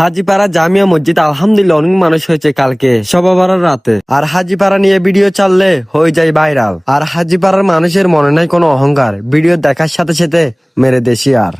হাজিপাড়া জামিয়া মসজিদ আলহামদুলিল্লাহ অনেক মানুষ হয়েছে কালকে শবে রাতে। আর হাজিপাড়া নিয়ে ভিডিও চাললে হয়ে যায় ভাইরাল। আর হাজিপাড়ার মানুষের মনে নাই কোনো অহংকার, ভিডিও দেখার সাথে সাথে মেরে দেশি আর